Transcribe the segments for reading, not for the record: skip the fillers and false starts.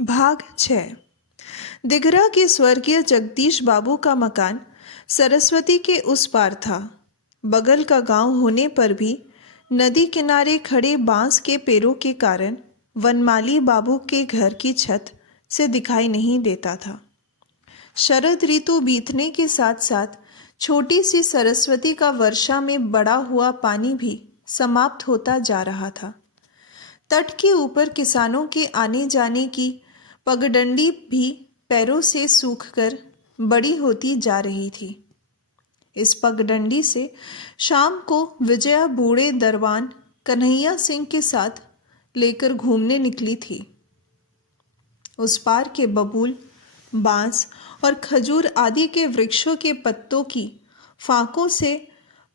भाग 6। दिघरा के स्वर्गीय जगदीश बाबू का मकान सरस्वती के उस पार था। बगल का गांव होने पर भी नदी किनारे खड़े बांस के पेड़ों के कारण वनमाली बाबू के घर की छत से दिखाई नहीं देता था। शरद ऋतु बीतने के साथ साथ छोटी सी सरस्वती का वर्षा में बड़ा हुआ पानी भी समाप्त होता जा रहा था। तट के ऊपर किसानों के आने जाने की पगडंडी भी पैरों से सूखकर बड़ी होती जा रही थी। इस पगडंडी से शाम को विजया बूढ़े दरबान कन्हैया सिंह के साथ लेकर घूमने निकली थी। उस पार के बबूल, बांस और खजूर आदि के वृक्षों के पत्तों की फांकों से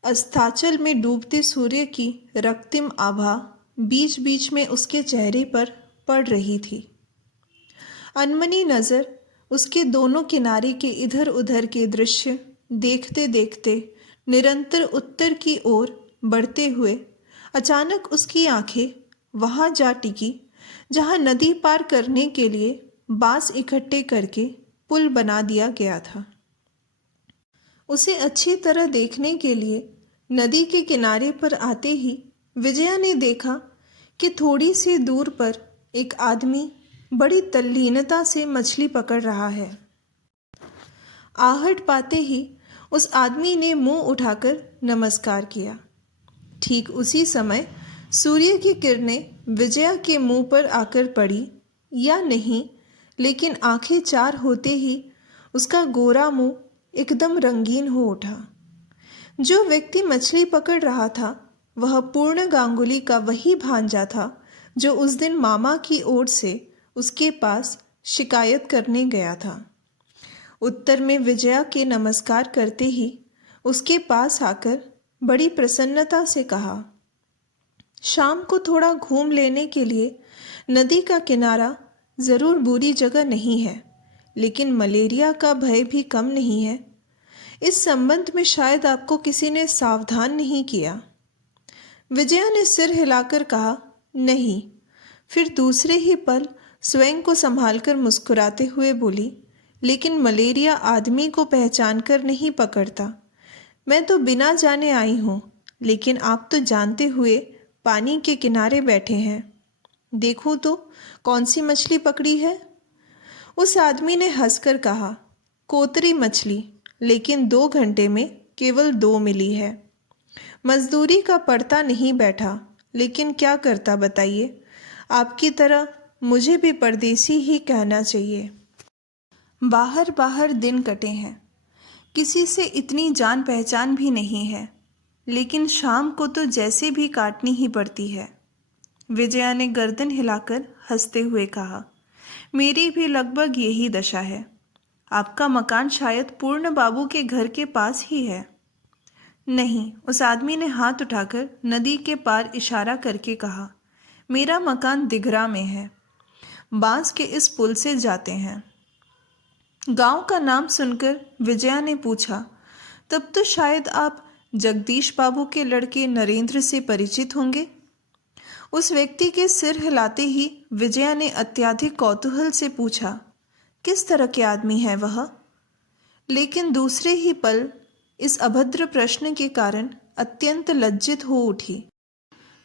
अस्ताचल में डूबते सूर्य की रक्तिम आभा बीच बीच में उसके चेहरे पर पड़ रही थी। अनमनी नज़र उसके दोनों किनारे के इधर उधर के दृश्य देखते देखते निरंतर उत्तर की ओर बढ़ते हुए अचानक उसकी आंखें वहाँ जा टिकी जहाँ नदी पार करने के लिए बांस इकट्ठे करके पुल बना दिया गया था। उसे अच्छी तरह देखने के लिए नदी के किनारे पर आते ही विजया ने देखा कि थोड़ी सी दूर पर एक आदमी बड़ी तल्लीनता से मछली पकड़ रहा है। आहट पाते ही उस आदमी ने मुंह उठाकर नमस्कार किया। ठीक उसी समय सूर्य की किरणें विजया के मुंह पर आकर पड़ी या नहीं, लेकिन आंखें चार होते ही उसका गोरा मुंह एकदम रंगीन हो उठा। जो व्यक्ति मछली पकड़ रहा था वह पूर्ण गांगुली का वही भांजा था जो उस दिन मामा की ओर से उसके पास शिकायत करने गया था। उत्तर में विजया के नमस्कार करते ही उसके पास आकर बड़ी प्रसन्नता से कहा, शाम को थोड़ा घूम लेने के लिए नदी का किनारा ज़रूर बुरी जगह नहीं है, लेकिन मलेरिया का भय भी कम नहीं है। इस संबंध में शायद आपको किसी ने सावधान नहीं किया। विजया ने सिर हिलाकर कहा, नहीं। फिर दूसरे ही पल स्वयं को संभालकर मुस्कुराते हुए बोली, लेकिन मलेरिया आदमी को पहचान कर नहीं पकड़ता। मैं तो बिना जाने आई हूँ, लेकिन आप तो जानते हुए पानी के किनारे बैठे हैं। देखो तो कौन सी मछली पकड़ी है। उस आदमी ने हंसकर कहा, कोतरी मछली, लेकिन 2 घंटे में केवल 2 मिली है। मजदूरी का पड़ता नहीं बैठा, लेकिन क्या करता बताइए। आपकी तरह मुझे भी परदेसी ही कहना चाहिए। बाहर बाहर दिन कटे हैं, किसी से इतनी जान पहचान भी नहीं है, लेकिन शाम को तो जैसे भी काटनी ही पड़ती है। विजया ने गर्दन हिलाकर हंसते हुए कहा, मेरी भी लगभग यही दशा है। आपका मकान शायद पूर्ण बाबू के घर के पास ही है। नहीं, उस आदमी ने हाथ उठाकर नदी के पार इशारा करके कहा, मेरा मकान दिघरा में है। बांस के इस पुल से जाते हैं। गांव का नाम सुनकर विजया ने पूछा, तब तो शायद आप जगदीश बाबू के लड़के नरेंद्र से परिचित होंगे। उस व्यक्ति के सिर हिलाते ही विजया ने अत्यधिक कौतूहल से पूछा, किस तरह के आदमी है वह? लेकिन दूसरे ही पल इस अभद्र प्रश्न के कारण अत्यंत लज्जित हो उठी।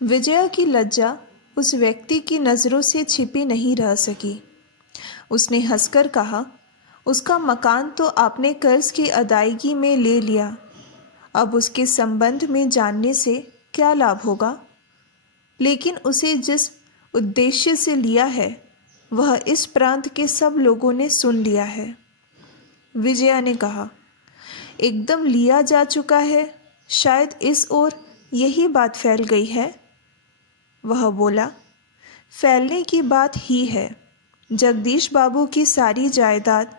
विजया की लज्जा उस व्यक्ति की नज़रों से छिपी नहीं रह सकी। उसने हंसकर कहा, उसका मकान तो आपने कर्ज की अदायगी में ले लिया, अब उसके संबंध में जानने से क्या लाभ होगा। लेकिन उसे जिस उद्देश्य से लिया है वह इस प्रांत के सब लोगों ने सुन लिया है। विजया ने कहा, एकदम लिया जा चुका है, शायद इस ओर यही बात फैल गई है। वह बोला, फैलने की बात ही है। जगदीश बाबू की सारी जायदाद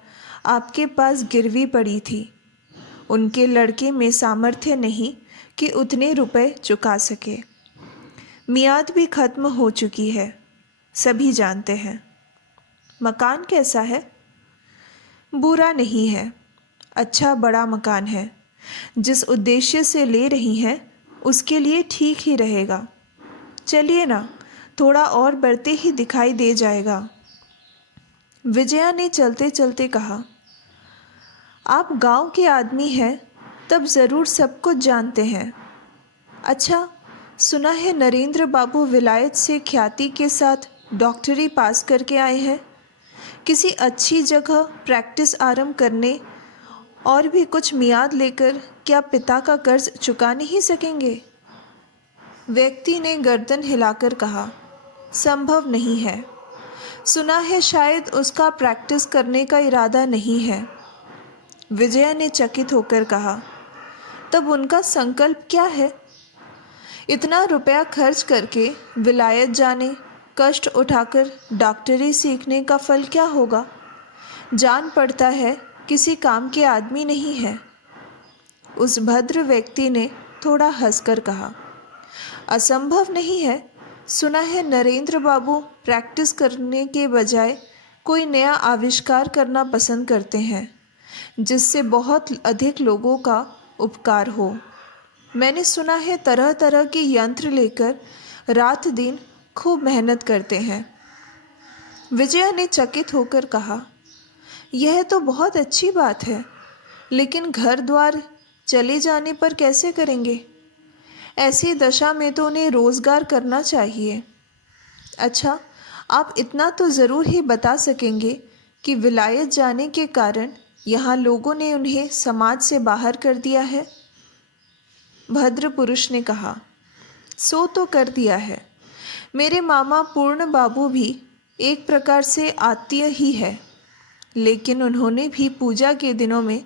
आपके पास गिरवी पड़ी थी। उनके लड़के में सामर्थ्य नहीं कि उतने रुपए चुका सके। मियाद भी खत्म हो चुकी है, सभी जानते हैं। मकान कैसा है? बुरा नहीं है, अच्छा बड़ा मकान है। जिस उद्देश्य से ले रही हैं उसके लिए ठीक ही रहेगा। चलिए ना, थोड़ा और बढ़ते ही दिखाई दे जाएगा। विजया ने चलते चलते कहा, आप गांव के आदमी हैं, तब ज़रूर सब कुछ जानते हैं। अच्छा, सुना है नरेंद्र बाबू विलायत से ख्याति के साथ डॉक्टरी पास करके आए हैं। किसी अच्छी जगह प्रैक्टिस आरंभ करने और भी कुछ मियाद लेकर क्या पिता का कर्ज चुका नहीं सकेंगे? व्यक्ति ने गर्दन हिलाकर कहा, संभव नहीं है। सुना है शायद उसका प्रैक्टिस करने का इरादा नहीं है। विजया ने चकित होकर कहा, तब उनका संकल्प क्या है? इतना रुपया खर्च करके विलायत जाने, कष्ट उठाकर डॉक्टरी सीखने का फल क्या होगा? जान पड़ता है किसी काम के आदमी नहीं है। उस भद्र व्यक्ति ने थोड़ा हंसकर कहा, असंभव नहीं है। सुना है नरेंद्र बाबू प्रैक्टिस करने के बजाय कोई नया आविष्कार करना पसंद करते हैं, जिससे बहुत अधिक लोगों का उपकार हो। मैंने सुना है तरह तरह के यंत्र लेकर रात दिन खूब मेहनत करते हैं। विजया ने चकित होकर कहा, यह तो बहुत अच्छी बात है, लेकिन घर द्वार चले जाने पर कैसे करेंगे? ऐसी दशा में तो उन्हें रोज़गार करना चाहिए। अच्छा, आप इतना तो ज़रूर ही बता सकेंगे कि विलायत जाने के कारण यहाँ लोगों ने उन्हें समाज से बाहर कर दिया है। भद्र पुरुष ने कहा, सो तो कर दिया है। मेरे मामा पूर्ण बाबू भी एक प्रकार से आत्मीय ही है, लेकिन उन्होंने भी पूजा के दिनों में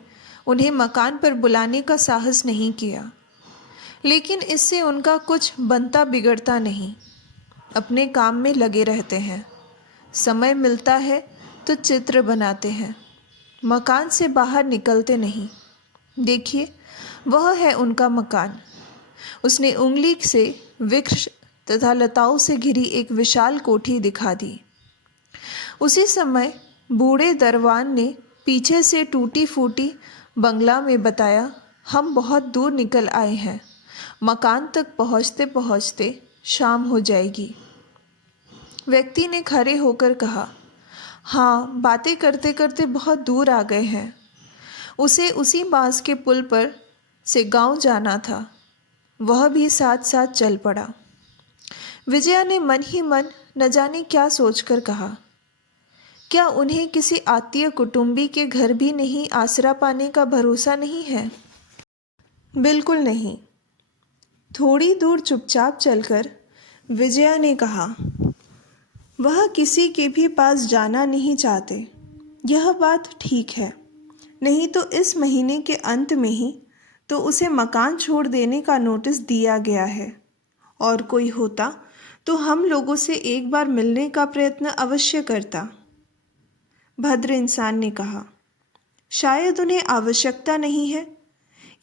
उन्हें मकान पर बुलाने का साहस नहीं किया। लेकिन इससे उनका कुछ बनता बिगड़ता नहीं। अपने काम में लगे रहते हैं। समय मिलता है तो चित्र बनाते हैं। मकान से बाहर निकलते नहीं। देखिए, वह है उनका मकान। उसने उंगली से वृक्ष तथा लताओं से घिरी एक विशाल कोठी दिखा दी। उसी समय बूढ़े दरवान ने पीछे से टूटी फूटी बंगला में बताया, हम बहुत दूर निकल आए हैं। मकान तक पहुँचते पहुँचते शाम हो जाएगी। व्यक्ति ने खड़े होकर कहा, हाँ, बातें करते करते बहुत दूर आ गए हैं। उसे उसी बांस के पुल पर से गांव जाना था। वह भी साथ साथ चल पड़ा। विजया ने मन ही मन न जाने क्या सोचकर कहा, क्या उन्हें किसी आत्मीय कुटुंबी के घर भी नहीं आसरा पाने का भरोसा नहीं है? बिल्कुल नहीं। थोड़ी दूर चुपचाप चलकर विजया ने कहा, वह किसी के भी पास जाना नहीं चाहते। यह बात ठीक है, नहीं तो इस महीने के अंत में ही तो उसे मकान छोड़ देने का नोटिस दिया गया है। और कोई होता तो हम लोगों से एक बार मिलने का प्रयत्न अवश्य करता। भद्र इंसान ने कहा, शायद उन्हें आवश्यकता नहीं है,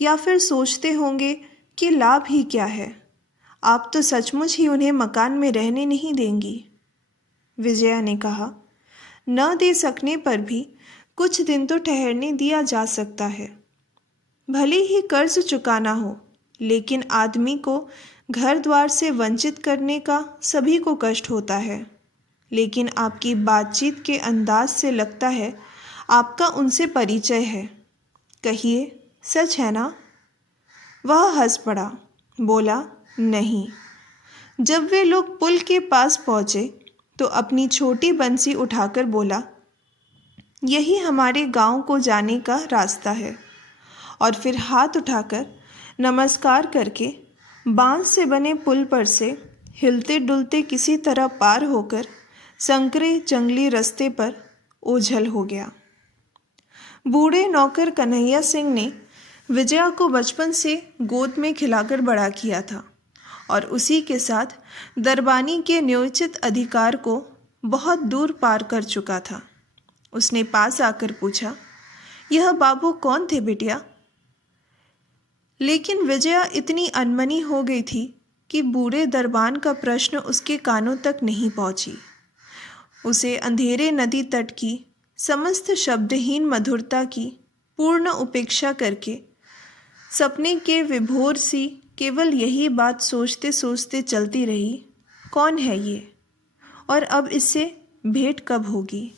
या फिर सोचते होंगे कि लाभ ही क्या है। आप तो सचमुच ही उन्हें मकान में रहने नहीं देंगी। विजया ने कहा, न दे सकने पर भी कुछ दिन तो ठहरने दिया जा सकता है। भले ही कर्ज चुकाना हो, लेकिन आदमी को घर द्वार से वंचित करने का सभी को कष्ट होता है। लेकिन आपकी बातचीत के अंदाज से लगता है आपका उनसे परिचय है। कहिए, सच है ना? वह हंस पड़ा, बोला, नहीं। जब वे लोग पुल के पास पहुँचे तो अपनी छोटी बंसी उठाकर बोला, यही हमारे गांव को जाने का रास्ता है। और फिर हाथ उठाकर नमस्कार करके बांस से बने पुल पर से हिलते डुलते किसी तरह पार होकर संकरे जंगली रास्ते पर ओझल हो गया। बूढ़े नौकर कन्हैया सिंह ने विजया को बचपन से गोद में खिलाकर बड़ा किया था और उसी के साथ दरबानी के न्योचित अधिकार को बहुत दूर पार कर चुका था। उसने पास आकर पूछा, यह बाबू कौन थे बिटिया? लेकिन विजया इतनी अनमनी हो गई थी कि बूढ़े दरबान का प्रश्न उसके कानों तक नहीं पहुंची। उसे अंधेरे नदी तट की समस्त शब्दहीन मधुरता की पूर्ण उपेक्षा करके सपने के विभोर सी केवल यही बात सोचते सोचते चलती रही, कौन है ये और अब इससे भेंट कब होगी?